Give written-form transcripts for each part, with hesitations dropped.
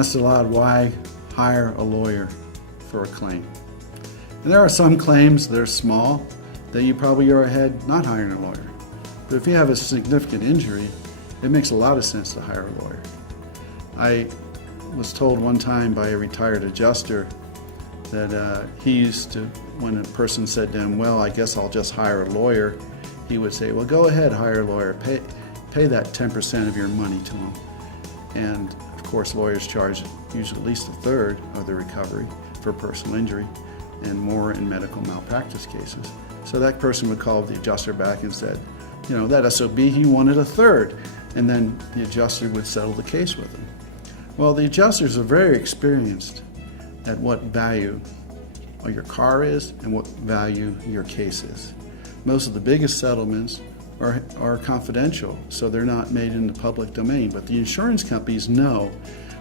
asked a lot, why hire a lawyer for a claim? And there are some claims that are small that you probably are ahead not hiring a lawyer. But if you have a significant injury, it makes a lot of sense to hire a lawyer. I was told one time by a retired adjuster that he used to, when a person said to him, well, I guess I'll just hire a lawyer, he would say, well, go ahead, hire a lawyer. Pay that 10% of your money to him. And of course, lawyers charge usually at least a third of the recovery for personal injury and more in medical malpractice cases. So that person would call the adjuster back and said, you know, that SOB, he wanted a third. And then the adjuster would settle the case with him. Well, the adjusters are very experienced at what value your car is and what value your case is. Most of the biggest settlements are confidential, so they're not made in the public domain. But the insurance companies know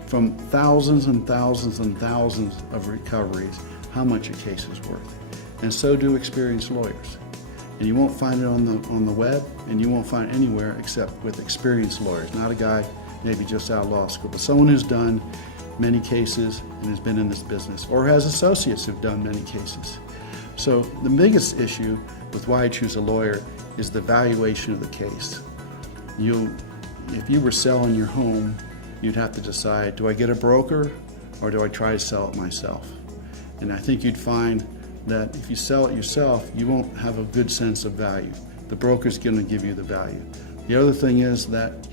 from thousands and thousands and thousands of recoveries how much a case is worth. And so do experienced lawyers. And you won't find it on the web, and you won't find it anywhere except with experienced lawyers, not a guy maybe just out of law school, but someone who's done many cases and has been in this business, or has associates who've done many cases. So the biggest issue with why I choose a lawyer is the valuation of the case. If you were selling your home, you'd have to decide, do I get a broker or do I try to sell it myself? And I think you'd find that if you sell it yourself, you won't have a good sense of value. The broker's going to give you the value. The other thing is that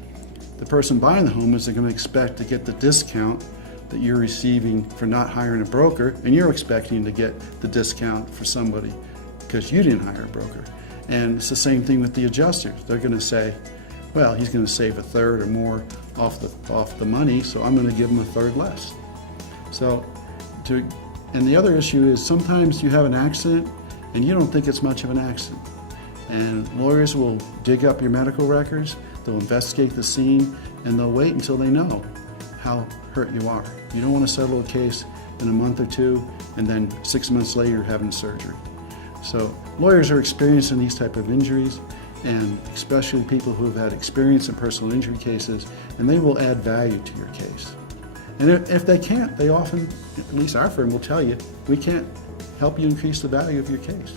the person buying the home is going to expect to get the discount that you're receiving for not hiring a broker, and you're expecting to get the discount for somebody because you didn't hire a broker. And it's the same thing with the adjusters. They're going to say, well, he's going to save a third or more off the money, so I'm going to give him a third less. And the other issue is sometimes you have an accident and you don't think it's much of an accident. And lawyers will dig up your medical records, they'll investigate the scene, and they'll wait until they know how hurt you are. You don't want to settle a case in a month or two and then 6 months later you're having surgery. So lawyers are experienced in these type of injuries, and especially people who have had experience in personal injury cases, and they will add value to your case. And if they can't, they often, at least our firm will tell you, we can't help you increase the value of your case.